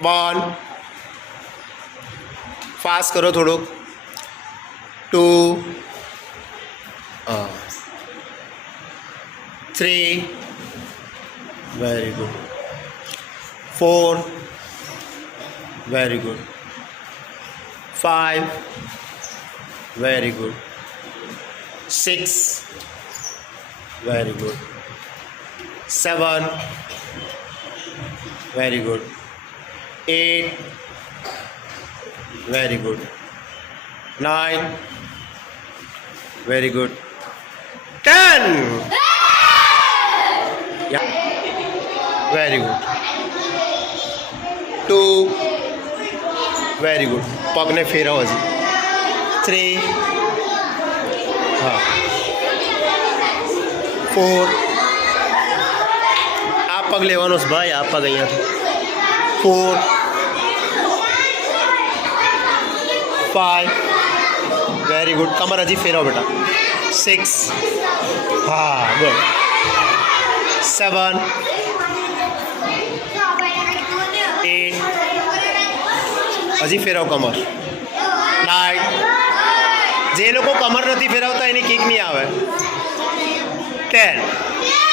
1 ફાસ્ટ કરો થોડુંક 2 3 very good 4 very good 5 very good 6 very good 7 very good 8 very good 9 very good 10 very good 2 very good પગને ફેરવો હજી 3 હા 4 આ પગ લેવાનો છે ભાઈ આ પગ અહીંયાથી 4 5 વેરી ગુડ કમર હજી ફેરવો બેટા 6 હા ગુડ 7 8 હજી ફેરવ કમર 9 જે લોકો કમર નથી ફેરવતા એની કિક નહીં આવે 10